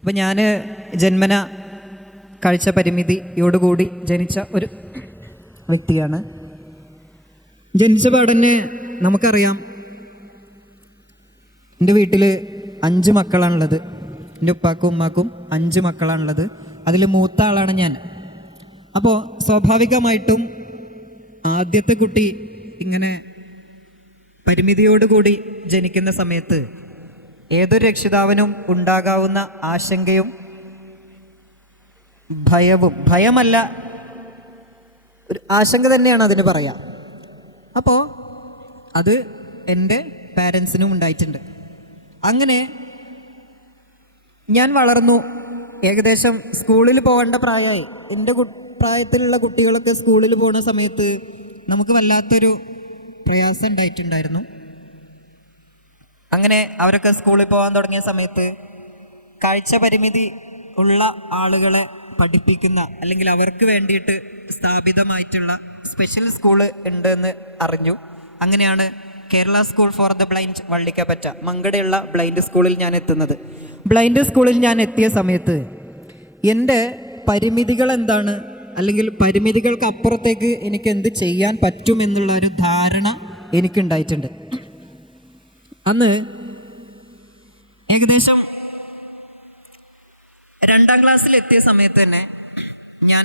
അപ്പം ഞാൻ ജന്മന കാഴ്ച പരിമിതിയോടുകൂടി ജനിച്ച ഒരു വ്യക്തിയാണ്. ജനിച്ച പാടന്നെ നമുക്കറിയാം, എൻ്റെ വീട്ടിൽ 5 മക്കളാണുള്ളത്. എൻ്റെ ഉപ്പാക്കും ഉമ്മാക്കും 5 മക്കളാണുള്ളത്. അതിൽ മൂത്ത ആളാണ് ഞാൻ. അപ്പോൾ സ്വാഭാവികമായിട്ടും ആദ്യത്തെ കുട്ടി ഇങ്ങനെ പരിമിതിയോടുകൂടി ജനിക്കുന്ന സമയത്ത് ഏതൊരു രക്ഷിതാവിനും ഉണ്ടാകാവുന്ന ആശങ്കയും ഭയവും, ഭയമല്ല ഒരു ആശങ്ക തന്നെയാണ് അതിന് പറയാം. അപ്പോൾ അത് എൻ്റെ പാരൻസിനും ഉണ്ടായിട്ടുണ്ട്. അങ്ങനെ ഞാൻ വളർന്നു. ഏകദേശം സ്കൂളിൽ പോകേണ്ട പ്രായമായി. എൻ്റെ പ്രായത്തിലുള്ള കുട്ടികളൊക്കെ സ്കൂളിൽ പോകുന്ന സമയത്ത് നമുക്ക് വല്ലാത്തൊരു പ്രയാസം ഉണ്ടായിട്ടുണ്ടായിരുന്നു. അങ്ങനെ അവരൊക്കെ സ്കൂളിൽ പോകാൻ തുടങ്ങിയ സമയത്ത് കാഴ്ച പരിമിതി ഉള്ള ആളുകളെ പഠിപ്പിക്കുന്ന അല്ലെങ്കിൽ അവർക്ക് വേണ്ടിയിട്ട് സ്ഥാപിതമായിട്ടുള്ള സ്പെഷ്യൽ സ്കൂള് ഉണ്ടെന്ന് അറിഞ്ഞു. അങ്ങനെയാണ് Kerala school for the blind Vallikkapatta മങ്കടയുള്ള ബ്ലൈൻഡ് സ്കൂളിൽ ഞാൻ എത്തുന്നത്. ബ്ലൈൻഡ് സ്കൂളിൽ ഞാൻ എത്തിയ സമയത്ത് എൻ്റെ പരിമിതികൾ എന്താണ്, അല്ലെങ്കിൽ പരിമിതികൾക്ക് അപ്പുറത്തേക്ക് എനിക്ക് എന്ത് ചെയ്യാൻ പറ്റുമെന്നുള്ള ഒരു ധാരണ എനിക്കുണ്ടായിട്ടുണ്ട്. അന്ന് ഏകദേശം 2ാം ക്ലാസ്സിൽ എത്തിയ സമയത്ത് തന്നെ ഞാൻ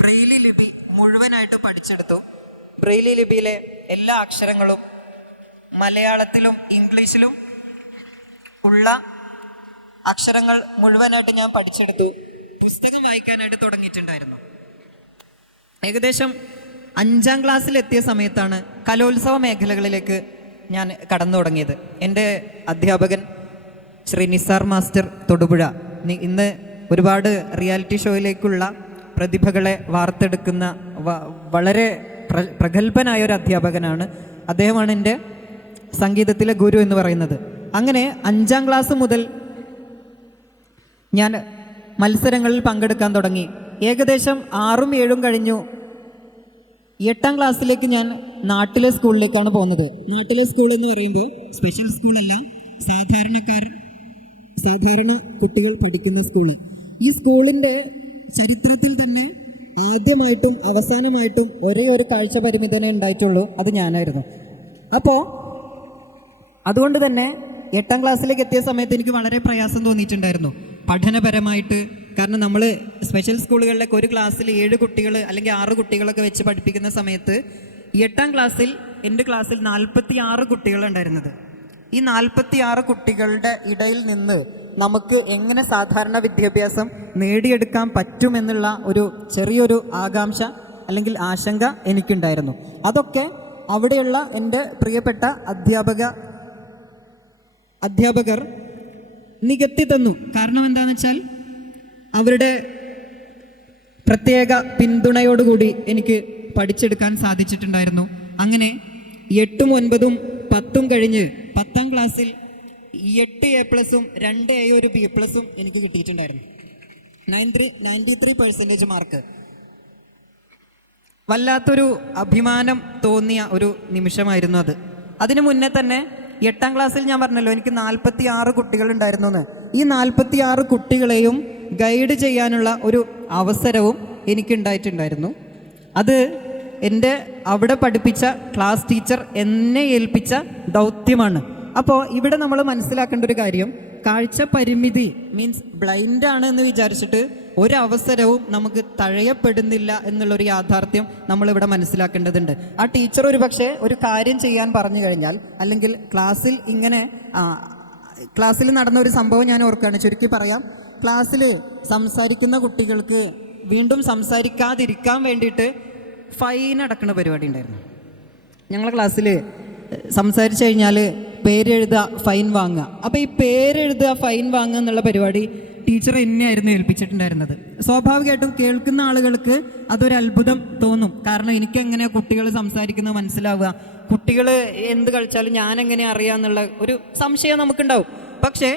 ബ്രെയിലി ലിപി മുഴുവനായിട്ട് പഠിച്ചെടുത്തു. ബ്രെയിലി ലിപിയിലെ എല്ലാ അക്ഷരങ്ങളും മലയാളത്തിലും ഇംഗ്ലീഷിലും ഉള്ള അക്ഷരങ്ങൾ മുഴുവനായിട്ട് ഞാൻ പഠിച്ചെടുത്തു. പുസ്തകം വായിക്കാനായിട്ട് തുടങ്ങിയിട്ടുണ്ടായിരുന്നു. ഏകദേശം 5ാം ക്ലാസ്സിൽ എത്തിയ സമയത്താണ് കലോത്സവ മേഖലകളിലേക്ക് ഞാൻ കടന്നു തുടങ്ങിയത്. എൻ്റെ അധ്യാപകൻ ശ്രീ നിസാർ മാസ്റ്റർ തൊടുപുഴ ഇന്ന് ഒരുപാട് റിയാലിറ്റി ഷോയിലേക്കുള്ള പ്രതിഭകളെ വാർത്തെടുക്കുന്ന വളരെ പ്രഗത്ഭനായ ഒരു അധ്യാപകനാണ്. അദ്ദേഹമാണ് എൻ്റെ സംഗീതത്തിലെ ഗുരു എന്ന് പറയുന്നത്. അങ്ങനെ 5ാം ക്ലാസ് മുതൽ ഞാൻ മത്സരങ്ങളിൽ പങ്കെടുക്കാൻ തുടങ്ങി. ഏകദേശം 6ഉം 7ഉം കഴിഞ്ഞു. 8ാം ക്ലാസ്സിലേക്ക് ഞാൻ നാട്ടിലെ സ്കൂളിലേക്കാണ് പോകുന്നത്. നാട്ടിലെ സ്കൂൾ എന്ന് പറയുമ്പോൾ സ്പെഷ്യൽ സ്കൂളല്ല, സാധാരണ കുട്ടികൾ പഠിക്കുന്ന സ്കൂള്. ഈ സ്കൂളിൻ്റെ ചരിത്രത്തിൽ തന്നെ ആദ്യമായിട്ടും അവസാനമായിട്ടും ഒരേ ഒരു കാഴ്ച പരിമിതനെ ഉണ്ടായിട്ടുള്ളൂ, അത് ഞാനായിരുന്നു. അപ്പോൾ അതുകൊണ്ട് തന്നെ 8ാം ക്ലാസ്സിലേക്ക് എത്തിയ സമയത്ത് എനിക്ക് വളരെ പ്രയാസം തോന്നിയിട്ടുണ്ടായിരുന്നു പഠനപരമായിട്ട്. കാരണം നമ്മൾ സ്പെഷ്യൽ സ്കൂളുകളിലൊക്കെ ഒരു ക്ലാസ്സിൽ 7 കുട്ടികൾ അല്ലെങ്കിൽ 6 കുട്ടികളൊക്കെ വെച്ച് പഠിപ്പിക്കുന്ന സമയത്ത് 8ാം ക്ലാസ്സിൽ എൻ്റെ ക്ലാസ്സിൽ 46 കുട്ടികളുണ്ടായിരുന്നത്. ഈ 46 കുട്ടികളുടെ ഇടയിൽ നിന്ന് നമുക്ക് എങ്ങനെ സാധാരണ വിദ്യാഭ്യാസം നേടിയെടുക്കാൻ പറ്റുമെന്നുള്ള ഒരു ചെറിയൊരു ആകാംക്ഷ അല്ലെങ്കിൽ ആശങ്ക എനിക്കുണ്ടായിരുന്നു. അതൊക്കെ അവിടെയുള്ള എൻ്റെ പ്രിയപ്പെട്ട അധ്യാപകർ നികത്തി തന്നു. കാരണം എന്താണെന്ന് വെച്ചാൽ അവരുടെ പ്രത്യേക പിന്തുണയോടുകൂടി എനിക്ക് പഠിച്ചെടുക്കാൻ സാധിച്ചിട്ടുണ്ടായിരുന്നു. അങ്ങനെ 8ഉം 9ഉം 10ഉം കഴിഞ്ഞ് 10ാം ക്ലാസ്സിൽ 8 A+ഉം 2 A ഒരു B+ഉം എനിക്ക് കിട്ടിയിട്ടുണ്ടായിരുന്നു. 93% മാർക്ക്. വല്ലാത്തൊരു അഭിമാനം തോന്നിയ ഒരു നിമിഷമായിരുന്നു അത്. അതിനു മുന്നേ തന്നെ 8ാം ക്ലാസ്സിൽ ഞാൻ പറഞ്ഞല്ലോ എനിക്ക് 46 കുട്ടികളുണ്ടായിരുന്നു എന്ന്. ഈ 46 കുട്ടികളെയും ഗൈഡ് ചെയ്യാനുള്ള ഒരു അവസരവും എനിക്കുണ്ടായിട്ടുണ്ടായിരുന്നു. അത് എൻ്റെ അവിടെ പഠിപ്പിച്ച ക്ലാസ് ടീച്ചർ എന്നെ ഏൽപ്പിച്ച ദൗത്യമാണ്. അപ്പോൾ ഇവിടെ നമ്മൾ മനസ്സിലാക്കേണ്ട ഒരു കാര്യം, കാഴ്ച പരിമിതി മീൻസ് ബ്ലൈൻഡ് ആണ് എന്ന് വിചാരിച്ചിട്ട് ഒരവസരവും നമുക്ക് തഴയപ്പെടുന്നില്ല എന്നുള്ളൊരു യാഥാർത്ഥ്യം നമ്മളിവിടെ മനസ്സിലാക്കേണ്ടതുണ്ട്. ആ ടീച്ചർ ഒരു പക്ഷേ ഒരു കാര്യം ചെയ്യാൻ പറഞ്ഞു കഴിഞ്ഞാൽ, അല്ലെങ്കിൽ ക്ലാസ്സിൽ നടന്ന ഒരു സംഭവം ഞാൻ ഓർക്കുകയാണ്. ചുരുക്കി പറയാം, ക്ലാസ്സിൽ സംസാരിക്കുന്ന കുട്ടികൾക്ക് വീണ്ടും സംസാരിക്കാതിരിക്കാൻ വേണ്ടിയിട്ട് ഫൈൻ അടക്കുന്ന പരിപാടി ഉണ്ടായിരുന്നു. ഞങ്ങളുടെ ക്ലാസ്സിൽ സംസാരിച്ചു കഴിഞ്ഞാൽ പേരെഴുതുക, ഫൈൻ വാങ്ങുക. അപ്പോൾ ഈ പേരെഴുതുക, ഫൈൻ വാങ്ങുക എന്നുള്ള പരിപാടി ടീച്ചർ എന്നെയായിരുന്നു ഏൽപ്പിച്ചിട്ടുണ്ടായിരുന്നത്. സ്വാഭാവികമായിട്ടും കേൾക്കുന്ന ആളുകൾക്ക് അതൊരു അത്ഭുതം തോന്നും. കാരണം എനിക്കെങ്ങനെയാണ് കുട്ടികൾ സംസാരിക്കുന്നത് മനസ്സിലാവുക, കുട്ടികൾ എന്ത് കളിച്ചാലും ഞാൻ എങ്ങനെ അറിയാമെന്നുള്ള ഒരു സംശയം നമുക്കുണ്ടാവും. പക്ഷേ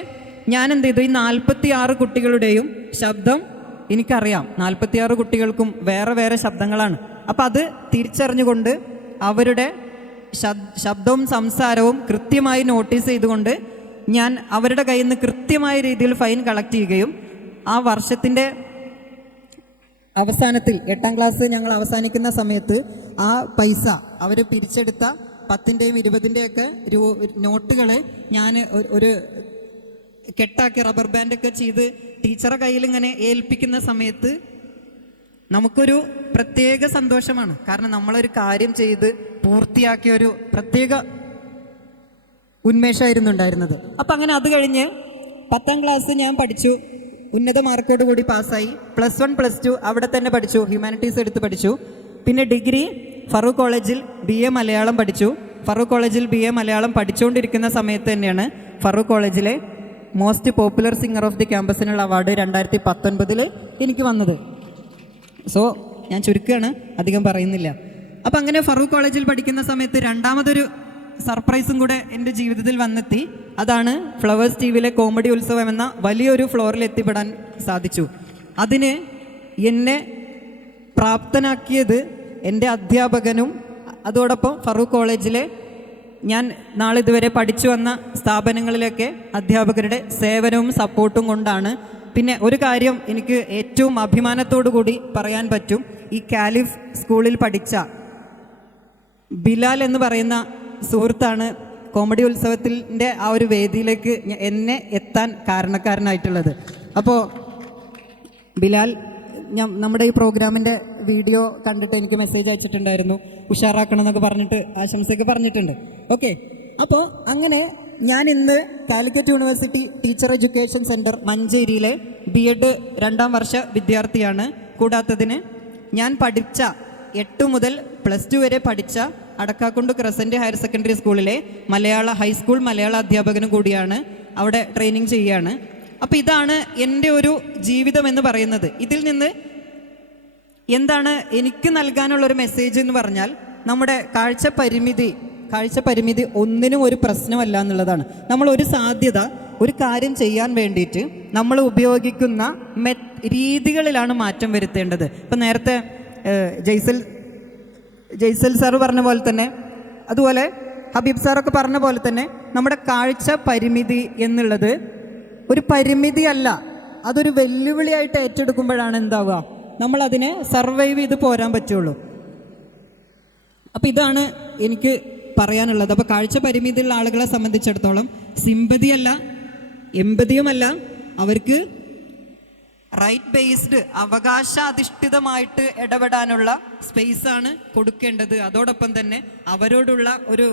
ഞാൻ എന്ത് ചെയ്തു, ഈ 46 കുട്ടികളുടെയും ശബ്ദം എനിക്കറിയാം. 46 കുട്ടികൾക്കും വേറെ വേറെ ശബ്ദങ്ങളാണ്. അപ്പം അത് തിരിച്ചറിഞ്ഞുകൊണ്ട് അവരുടെ ശബ്ദവും സംസാരവും കൃത്യമായി നോട്ടീസ് ചെയ്തുകൊണ്ട് ഞാൻ അവരുടെ കയ്യിൽ നിന്ന് കൃത്യമായ രീതിയിൽ ഫൈൻ കളക്ട് ചെയ്യുകയും ആ വർഷത്തിൻ്റെ അവസാനത്തിൽ 8ാം ക്ലാസ് ഞങ്ങൾ അവസാനിക്കുന്ന സമയത്ത് ആ പൈസ അവർ പിരിച്ചെടുത്ത 10ൻ്റെയും 20ൻ്റെയൊക്കെ നോട്ടുകളെ ഞാൻ ഒരു കെട്ടാക്കി റബ്ബർ ബാൻഡൊക്കെ ചെയ്ത് ടീച്ചറെ കയ്യിൽ ഇങ്ങനെ ഏൽപ്പിക്കുന്ന സമയത്ത് നമുക്കൊരു പ്രത്യേക സന്തോഷമാണ്. കാരണം നമ്മളൊരു കാര്യം ചെയ്ത് പൂർത്തിയാക്കിയ ഒരു പ്രത്യേക ഉന്മേഷമായിരുന്നു ഉണ്ടായിരുന്നത്. അപ്പം അങ്ങനെ അത് കഴിഞ്ഞ് 10ാം ക്ലാസ് ഞാൻ പഠിച്ചു, ഉന്നത മാർക്കോട് കൂടി പാസ്സായി. +1 +2 അവിടെ തന്നെ പഠിച്ചു, ഹ്യൂമാനിറ്റീസ് എടുത്ത് പഠിച്ചു. പിന്നെ ഡിഗ്രി ഫറൂഖ് കോളേജിൽ BA മലയാളം പഠിച്ചു. ഫറൂഖ് കോളേജിൽ BA മലയാളം പഠിച്ചുകൊണ്ടിരിക്കുന്ന സമയത്ത് തന്നെയാണ് ഫറൂഖ് കോളേജിലെ most popular singer of the ക്യാമ്പസിനുള്ള അവാർഡ് 2019 എനിക്ക് വന്നത്. സോ ഞാൻ ചുരുക്കുകയാണ്, അധികം പറയുന്നില്ല. അപ്പം അങ്ങനെ ഫറൂഖ് കോളേജിൽ പഠിക്കുന്ന സമയത്ത് രണ്ടാമതൊരു സർപ്രൈസും കൂടെ എൻ്റെ ജീവിതത്തിൽ വന്നെത്തി. അതാണ് ഫ്ലവേഴ്സ് TVയിലെ കോമഡി ഉത്സവം എന്ന വലിയൊരു ഫ്ലോറിൽ എത്തിപ്പെടാൻ സാധിച്ചു. അതിന് എന്നെ പ്രാപ്തനാക്കിയത് എൻ്റെ അധ്യാപകനും അതോടൊപ്പം ഫറൂഖ് കോളേജിലെ ഞാൻ നാളിതുവരെ പഠിച്ചു വന്ന സ്ഥാപനങ്ങളിലൊക്കെ അധ്യാപകരുടെ സേവനവും സപ്പോർട്ടും കൊണ്ടാണ്. പിന്നെ ഒരു കാര്യം എനിക്ക് ഏറ്റവും അഭിമാനത്തോടു കൂടി പറയാൻ പറ്റും, ഈ കാലിഫ് സ്കൂളിൽ പഠിച്ച ബിലാൽ എന്ന് പറയുന്ന സുഹൃത്താണ് കോമഡി ഉത്സവത്തിൻ്റെ ആ ഒരു വേദിയിലേക്ക് എന്നെ എത്താൻ കാരണക്കാരനായിട്ടുള്ളത്. അപ്പോൾ ബിലാൽ നമ്മുടെ ഈ പ്രോഗ്രാമിൻ്റെ വീഡിയോ കണ്ടിട്ട് എനിക്ക് മെസ്സേജ് അയച്ചിട്ടുണ്ടായിരുന്നു, ഉഷാറാക്കണം എന്നൊക്കെ പറഞ്ഞിട്ട് ആശംസയൊക്കെ പറഞ്ഞിട്ടുണ്ട്. ഓക്കെ, അപ്പോൾ അങ്ങനെ ഞാൻ ഇന്ന് Calicut university teacher education centre മഞ്ചേരിയിലെ B.Ed 2ാം വർഷ വിദ്യാർത്ഥിയാണ്. കൂടാത്തതിന് ഞാൻ പഠിച്ച 8 മുതൽ +2 വരെ പഠിച്ച അടക്കാക്കുണ്ട് ക്രസൻറ്റ് ഹയർ സെക്കൻഡറി സ്കൂളിലെ ഹൈസ്കൂൾ മലയാള അധ്യാപകനും കൂടിയാണ്. അവിടെ ട്രെയിനിങ് ചെയ്യുകയാണ്. അപ്പോൾ ഇതാണ് എൻ്റെ ഒരു ജീവിതം എന്ന് പറയുന്നത്. ഇതിൽ നിന്ന് എന്താണ് എനിക്ക് നൽകാനുള്ളൊരു മെസ്സേജ് എന്ന് പറഞ്ഞാൽ, നമ്മുടെ കാഴ്ച പരിമിതി ഒന്നിനും ഒരു പ്രശ്നമല്ല എന്നുള്ളതാണ്. നമ്മൾ ഒരു സാധ്യത, ഒരു കാര്യം ചെയ്യാൻ വേണ്ടിയിട്ട് നമ്മൾ ഉപയോഗിക്കുന്ന രീതികളിലാണ് മാറ്റം വരുത്തേണ്ടത്. ഇപ്പം നേരത്തെ ജയ്സൽ സാറ് പറഞ്ഞ പോലെ തന്നെ, അതുപോലെ ഹബീബ് സാറൊക്കെ പറഞ്ഞ പോലെ തന്നെ, നമ്മുടെ കാഴ്ച പരിമിതി എന്നുള്ളത് ഒരു പരിമിതിയല്ല, അതൊരു വെല്ലുവിളിയായിട്ട് ഏറ്റെടുക്കുമ്പോഴാണ് എന്താവുക, നമ്മളതിനെ സർവൈവ് ചെയ്ത് പോരാൻ പറ്റുള്ളൂ. അപ്പം ഇതാണ് എനിക്ക് പറയാനുള്ളത്. അപ്പോൾ കാഴ്ച പരിമിതിയുള്ള ആളുകളെ സംബന്ധിച്ചിടത്തോളം സിമ്പതിയല്ല, എമ്പതിയുമല്ല, അവർക്ക് റൈറ്റ് ബേസ്ഡ് അവകാശാധിഷ്ഠിതമായിട്ട് ഇടപെടാനുള്ള സ്പേസാണ് കൊടുക്കേണ്ടത്. അതോടൊപ്പം തന്നെ അവരോടുള്ള ഒരു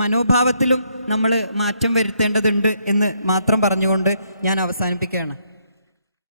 മനോഭാവത്തിലും നമ്മൾ മാറ്റം വരുത്തേണ്ടതുണ്ട് എന്ന് മാത്രം പറഞ്ഞുകൊണ്ട് ഞാൻ അവസാനിപ്പിക്കുകയാണ്.